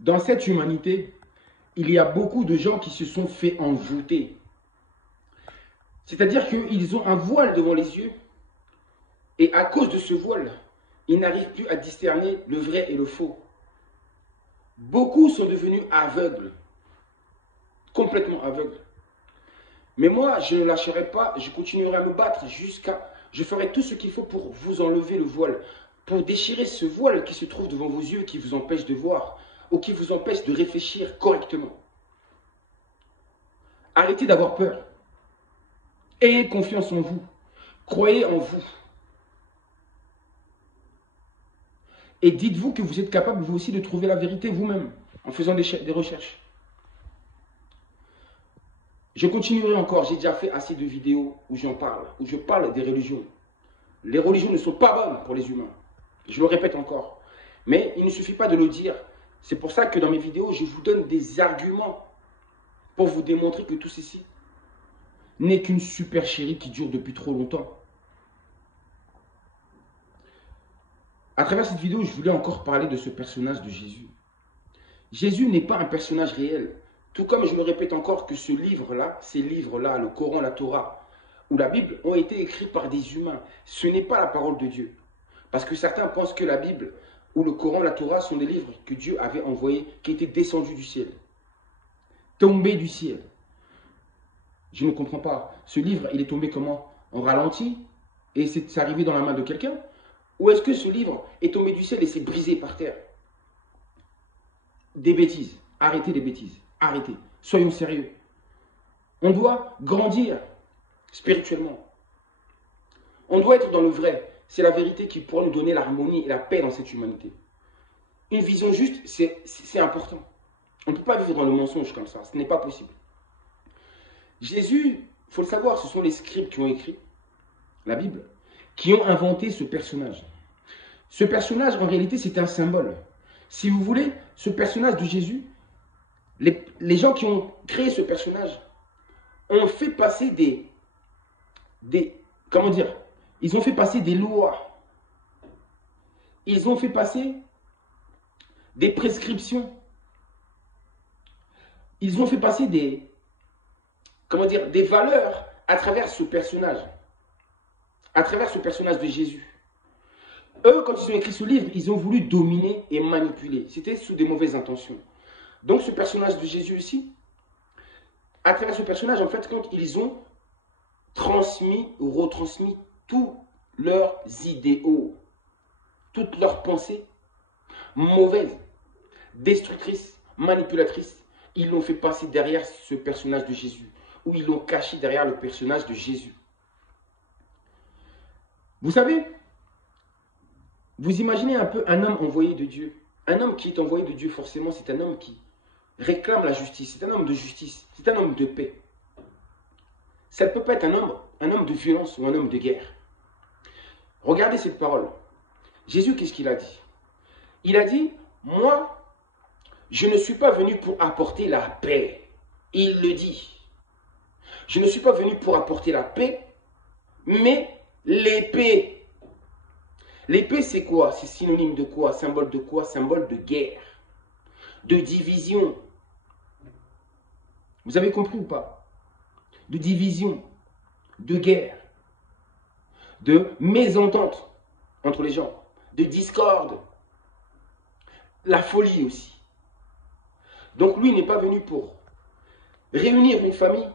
Dans cette humanité, il y a beaucoup de gens qui se sont fait envoûter. C'est-à-dire qu'ils ont un voile devant les yeux et à cause de ce voile, ils n'arrivent plus à discerner le vrai et le faux. Beaucoup sont devenus aveugles, complètement aveugles. Mais moi, je ne lâcherai pas, je continuerai à me battre jusqu'à... Je ferai tout ce qu'il faut pour vous enlever le voile, pour déchirer ce voile qui se trouve devant vos yeux, qui vous empêche de voir, ou qui vous empêche de réfléchir correctement. Arrêtez d'avoir peur. Ayez confiance en vous. Croyez en vous. Et dites-vous que vous êtes capable vous aussi de trouver la vérité vous-même, en faisant des recherches. Je continuerai encore, j'ai déjà fait assez de vidéos où j'en parle, où je parle des religions. Les religions ne sont pas bonnes pour les humains. Je le répète encore. Mais il ne suffit pas de le dire. C'est pour ça que dans mes vidéos, je vous donne des arguments pour vous démontrer que tout ceci n'est qu'une supercherie qui dure depuis trop longtemps. À travers cette vidéo, je voulais encore parler de ce personnage de Jésus. Jésus n'est pas un personnage réel. Tout comme je le répète encore que ce livre-là, ces livres-là, le Coran, la Torah ou la Bible, ont été écrits par des humains. Ce n'est pas la parole de Dieu. Parce que certains pensent que la Bible ou le Coran, la Torah sont des livres que Dieu avait envoyés, qui étaient descendus du ciel. Tombés du ciel. Je ne comprends pas. Ce livre, il est tombé comment? En ralenti? Et c'est arrivé dans la main de quelqu'un? Ou est-ce que ce livre est tombé du ciel et s'est brisé par terre? Des bêtises. Arrêtez les bêtises. Arrêtez. Soyons sérieux. On doit grandir spirituellement. On doit être dans le vrai. C'est la vérité qui pourra nous donner l'harmonie et la paix dans cette humanité. Une vision juste, c'est important. On ne peut pas vivre dans le mensonge comme ça. Ce n'est pas possible. Jésus, il faut le savoir, ce sont les scribes qui ont écrit la Bible, qui ont inventé ce personnage. Ce personnage, en réalité, c'est un symbole. Si vous voulez, ce personnage de Jésus, les gens qui ont créé ce personnage ont fait passer comment dire, ils ont fait passer des lois. Ils ont fait passer des prescriptions. Ils ont fait passer comment dire, des valeurs à travers ce personnage. À travers ce personnage de Jésus. Eux, quand ils ont écrit ce livre, ils ont voulu dominer et manipuler. C'était sous des mauvaises intentions. Donc ce personnage de Jésus ici, à travers ce personnage, en fait, quand ils ont transmis ou retransmis tous leurs idéaux, toutes leurs pensées mauvaises, destructrices, manipulatrices, ils l'ont fait passer derrière ce personnage de Jésus, ou ils l'ont caché derrière le personnage de Jésus. Vous savez, vous imaginez un peu un homme envoyé de Dieu. Un homme qui est envoyé de Dieu, forcément, c'est un homme qui réclame la justice. C'est un homme de justice. C'est un homme de paix. Ça ne peut pas être un homme de violence ou un homme de guerre. Regardez cette parole. Jésus, qu'est-ce qu'il a dit? Il a dit, moi, je ne suis pas venu pour apporter la paix. Il le dit. Je ne suis pas venu pour apporter la paix, mais l'épée. L'épée, c'est quoi? C'est synonyme de quoi? Symbole de quoi? Symbole de guerre, de division. Vous avez compris ou pas? De division, de guerre, de mésentente entre les gens, de discorde, la folie aussi. Donc lui n'est pas venu pour réunir une famille,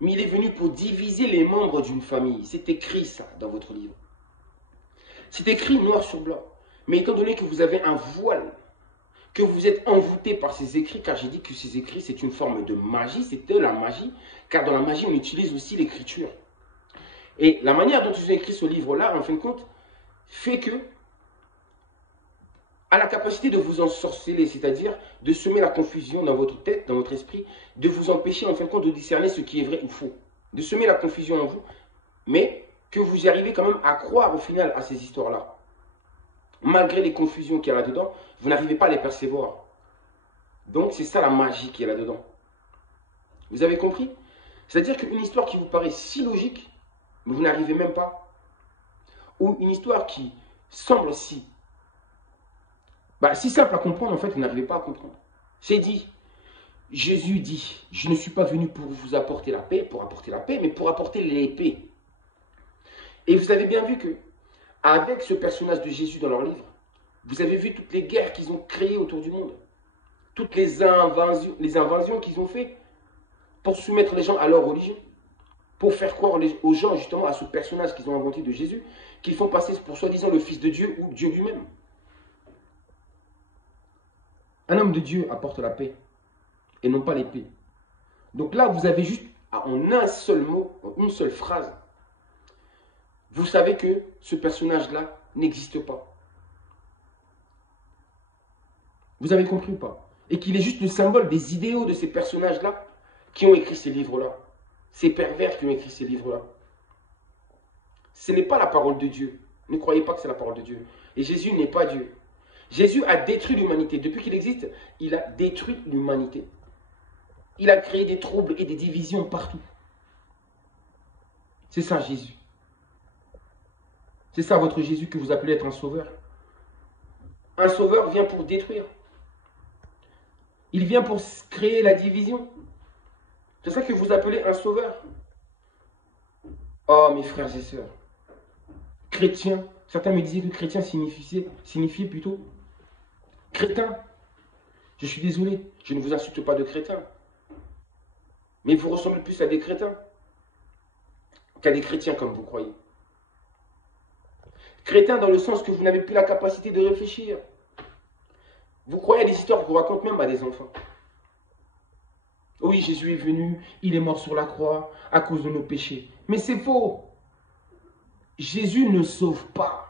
mais il est venu pour diviser les membres d'une famille. C'est écrit ça dans votre livre. C'est écrit noir sur blanc. Mais étant donné que vous avez un voile, que vous êtes envoûté par ces écrits, car j'ai dit que ces écrits, c'est une forme de magie, c'est de la magie, car dans la magie, on utilise aussi l'écriture. Et la manière dont ils ont écrit ce livre-là, en fin de compte, fait que, a la capacité de vous ensorceler, c'est-à-dire de semer la confusion dans votre tête, dans votre esprit, de vous empêcher, en fin de compte, de discerner ce qui est vrai ou faux, de semer la confusion en vous, mais que vous y arrivez quand même à croire au final à ces histoires-là. Malgré les confusions qu'il y a là-dedans, vous n'arrivez pas à les percevoir. Donc c'est ça la magie qui est là-dedans. Vous avez compris? C'est-à-dire qu'une histoire qui vous paraît si logique, mais vous n'arrivez même pas. Ou une histoire qui semble si simple à comprendre, en fait, vous n'arrivez pas à comprendre. C'est dit. Jésus dit, je ne suis pas venu pour vous apporter la paix, mais pour apporter l'épée. Et vous avez bien vu que, avec ce personnage de Jésus dans leur livre, vous avez vu toutes les guerres qu'ils ont créées autour du monde. Toutes les invasions qu'ils ont fait pour soumettre les gens à leur religion. Pour faire croire aux gens justement à ce personnage qu'ils ont inventé de Jésus, qu'ils font passer pour soi-disant le Fils de Dieu ou Dieu lui-même. Un homme de Dieu apporte la paix et non pas l'épée. Donc là, vous avez juste en un seul mot, en une seule phrase, vous savez que ce personnage-là n'existe pas. Vous avez compris ou pas? Et qu'il est juste le symbole des idéaux de ces personnages-là qui ont écrit ces livres-là. Ces pervers qui ont écrit ces livres-là. Ce n'est pas la parole de Dieu. Ne croyez pas que c'est la parole de Dieu. Et Jésus n'est pas Dieu. Jésus a détruit l'humanité. Depuis qu'il existe, il a détruit l'humanité. Il a créé des troubles et des divisions partout. C'est ça Jésus. C'est ça votre Jésus que vous appelez être un sauveur. Un sauveur vient pour détruire. Il vient pour créer la division. C'est ça que vous appelez un sauveur. Oh mes frères et sœurs. Chrétien. Certains me disaient que chrétien signifiait plutôt crétin. Je suis désolé, je ne vous insulte pas de crétin. Mais vous ressemblez plus à des crétins qu'à des chrétiens comme vous croyez. Crétin dans le sens que vous n'avez plus la capacité de réfléchir. Vous croyez à des histoires qu'on raconte même à des enfants. Oui, Jésus est venu, il est mort sur la croix à cause de nos péchés. Mais c'est faux. Jésus ne sauve pas.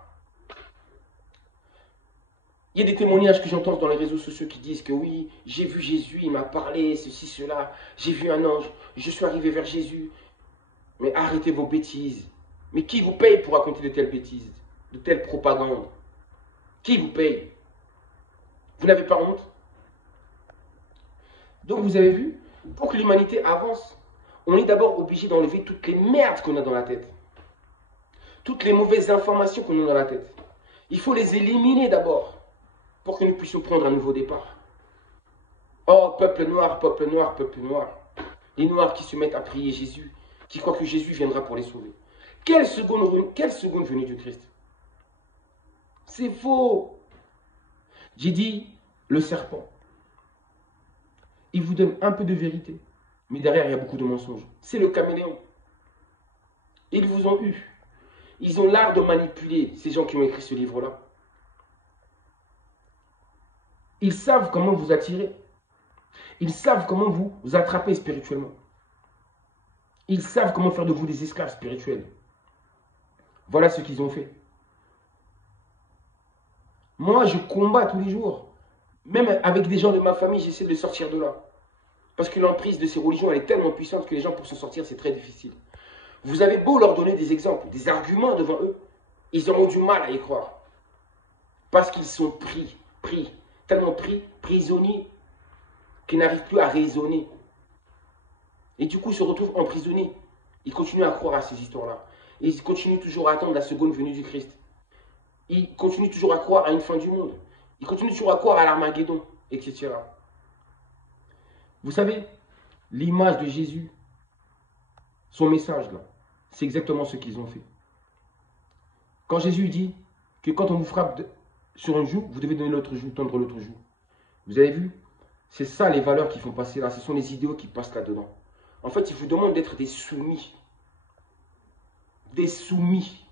Il y a des témoignages que j'entends dans les réseaux sociaux qui disent que oui, j'ai vu Jésus, il m'a parlé, ceci, cela. J'ai vu un ange, je suis arrivé vers Jésus. Mais arrêtez vos bêtises. Mais qui vous paye pour raconter de telles bêtises, de telles propagandes? Qui vous paye? Vous n'avez pas honte? Donc vous avez vu, pour que l'humanité avance, on est d'abord obligé d'enlever toutes les merdes qu'on a dans la tête. Toutes les mauvaises informations qu'on a dans la tête. Il faut les éliminer d'abord pour que nous puissions prendre un nouveau départ. Oh, peuple noir, peuple noir, peuple noir. Les noirs qui se mettent à prier Jésus, qui croient que Jésus viendra pour les sauver. Quelle seconde venue du Christ? C'est faux. J'ai dit le serpent. Il vous donne un peu de vérité, mais derrière il y a beaucoup de mensonges. C'est le caméléon. Ils vous ont eu. Ils ont l'art de manipuler ces gens qui ont écrit ce livre-là. Ils savent comment vous attirer. Ils savent comment vous attraper spirituellement. Ils savent comment faire de vous des esclaves spirituels. Voilà ce qu'ils ont fait. Moi, je combats tous les jours. Même avec des gens de ma famille, j'essaie de sortir de là. Parce que l'emprise de ces religions, elle est tellement puissante que les gens, pour s'en sortir, c'est très difficile. Vous avez beau leur donner des exemples, des arguments devant eux, ils auront du mal à y croire. Parce qu'ils sont tellement prisonniers, qu'ils n'arrivent plus à raisonner. Et du coup, ils se retrouvent emprisonnés. Ils continuent à croire à ces histoires-là. Et ils continuent toujours à attendre la seconde venue du Christ. Ils continuent toujours à croire à une fin du monde. Ils continuent toujours à croire à l'Armageddon, etc. Vous savez, l'image de Jésus, son message là, c'est exactement ce qu'ils ont fait. Quand Jésus dit que quand on vous frappe sur un joue, vous devez donner l'autre joue, tendre l'autre joue. Vous avez vu? C'est ça les valeurs qui font passer là, ce sont les idéaux qui passent là-dedans. En fait, il vous demande d'être des soumis. Des soumis.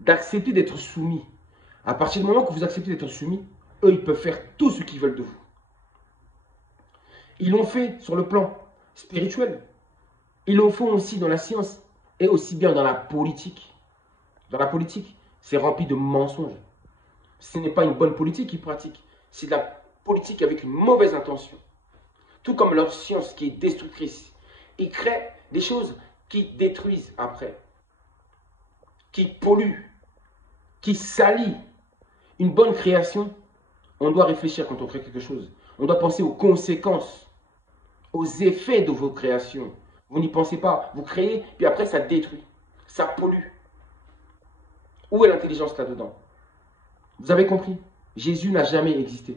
D'accepter d'être soumis. À partir du moment que vous acceptez d'être soumis, eux, ils peuvent faire tout ce qu'ils veulent de vous. Ils l'ont fait sur le plan spirituel. Ils le font aussi dans la science et aussi bien dans la politique. Dans la politique, c'est rempli de mensonges. Ce n'est pas une bonne politique qu'ils pratiquent. C'est de la politique avec une mauvaise intention. Tout comme leur science qui est destructrice. Ils créent des choses qui détruisent après. Qui polluent. Qui salissent. Une bonne création, on doit réfléchir quand on crée quelque chose. On doit penser aux conséquences, aux effets de vos créations. Vous n'y pensez pas. Vous créez, puis après ça détruit. Ça pollue. Où est l'intelligence là-dedans? Vous avez compris? Jésus n'a jamais existé.